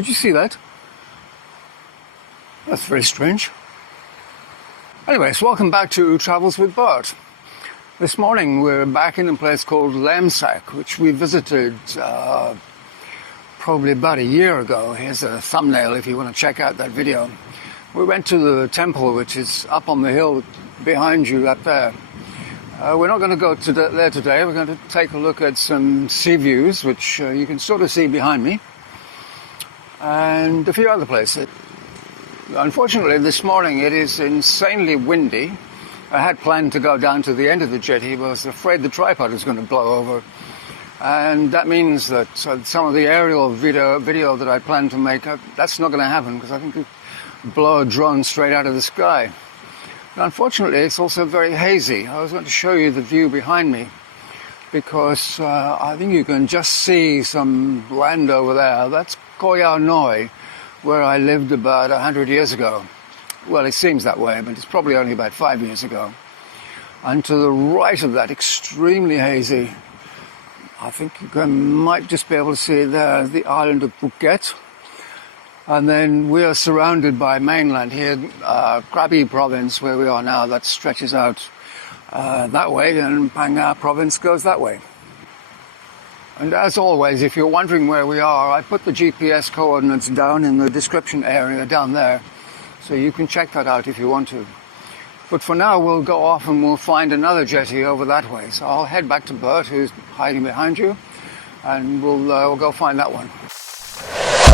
Did you see that? That's very strange. Anyways, welcome back to Travels with Bert. This morning we're back in a place called Laem Sak, which we visited probably about a year ago. Here's a thumbnail if you want to check out that video. We went to the temple, which is up on the hill behind you up there. We're not going to go to there today. We're going to take a look at some sea views, which you can sort of see behind me, and a few other places. Unfortunately, this morning it is insanely windy. I had planned to go down to the end of the jetty, but I was afraid the tripod was going to blow over. And that means that some of the aerial video that I planned to make, that's not going to happen, because I think it would blow a drone straight out of the sky. And unfortunately, it's also very hazy. I was going to show you the view behind me, because I think you can just see some land over there. That's Koh Yao Noi, where I lived about 100 years ago. Well, it seems that way, but it's probably only about 5 years ago. And to the right of that, extremely hazy, I think you might just be able to see there the island of Phuket. And then we are surrounded by mainland here, Krabi Province, where we are now. That stretches out that way, and Panga Province goes that way. And as always, if you're wondering where we are, I put the GPS coordinates down in the description area down there, so you can check that out if you want to. But for now, we'll go off and we'll find another jetty over that way. So I'll head back to Bert, who's hiding behind you, and we'll go find that one.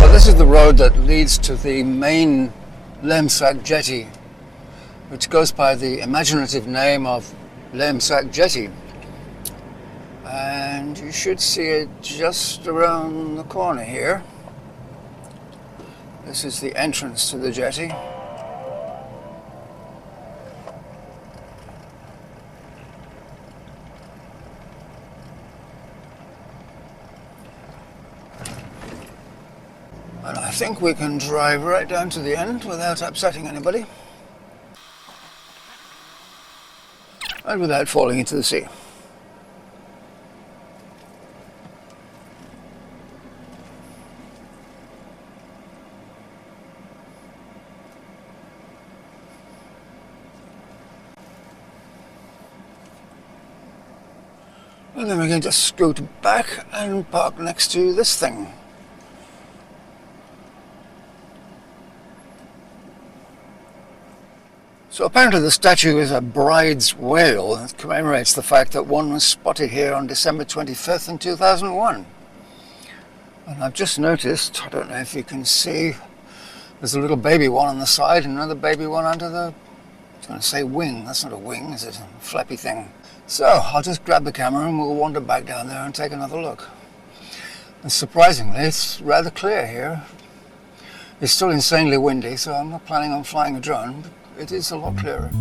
So this is the road that leads to the main Laem Sak Jetty, which goes by the imaginative name of Laem Sak Jetty. And you should see it just around the corner here. This is the entrance to the jetty. And I think we can drive right down to the end without upsetting anybody. And without falling into the sea. And then we can just scoot back and park next to this thing. So apparently the statue is a bride's whale. It commemorates the fact that one was spotted here on December 25th in 2001. And I've just noticed, I don't know if you can see, there's a little baby one on the side and another baby one under the, I was going to say wing. That's not a wing, is it? A flappy thing. So I'll just grab the camera and we'll wander back down there and take another look. And surprisingly, it's rather clear here. It's still insanely windy, so I'm not planning on flying a drone, but it is a lot clearer.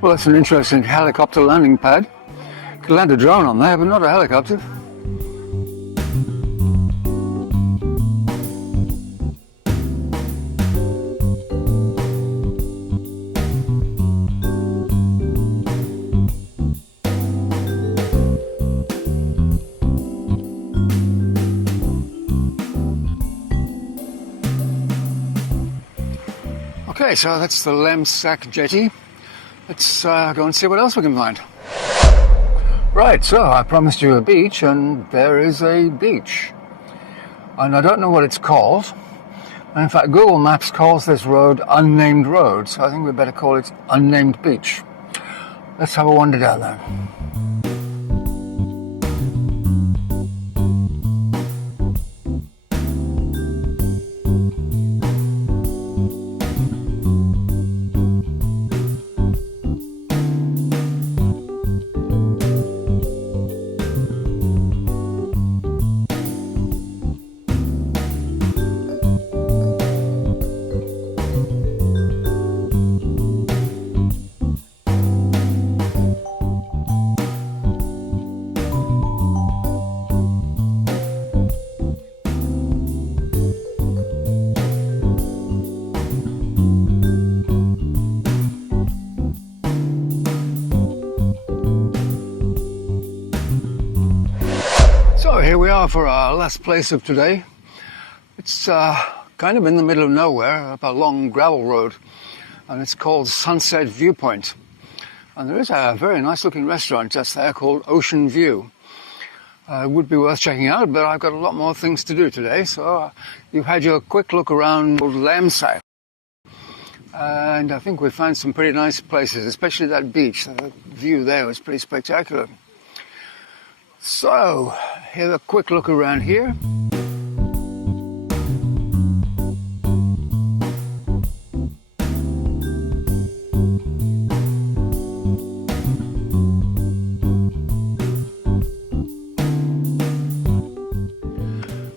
Well, that's an interesting helicopter landing pad. You could land a drone on there, but not a helicopter. Okay, so that's the Laem Sak Jetty. Let's go and see what else we can find. Right, so I promised you a beach, and there is a beach. And I don't know what it's called. And in fact, Google Maps calls this road Unnamed Road, so I think we better call it Unnamed Beach. Let's have a wander down there. here we are for our last place of today. It's kind of in the middle of nowhere, up a long gravel road, and it's called Sunset Viewpoint. And there is a very nice looking restaurant just there called Ocean View. It would be worth checking out, but I've got a lot more things to do today, so you've had your quick look around Laem Sak. And I think we've found some pretty nice places, especially that beach. The view there was pretty spectacular. So, here's a quick look around here.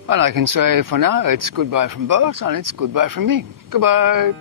And I can say for now, it's goodbye from Bert and it's goodbye from me. Goodbye.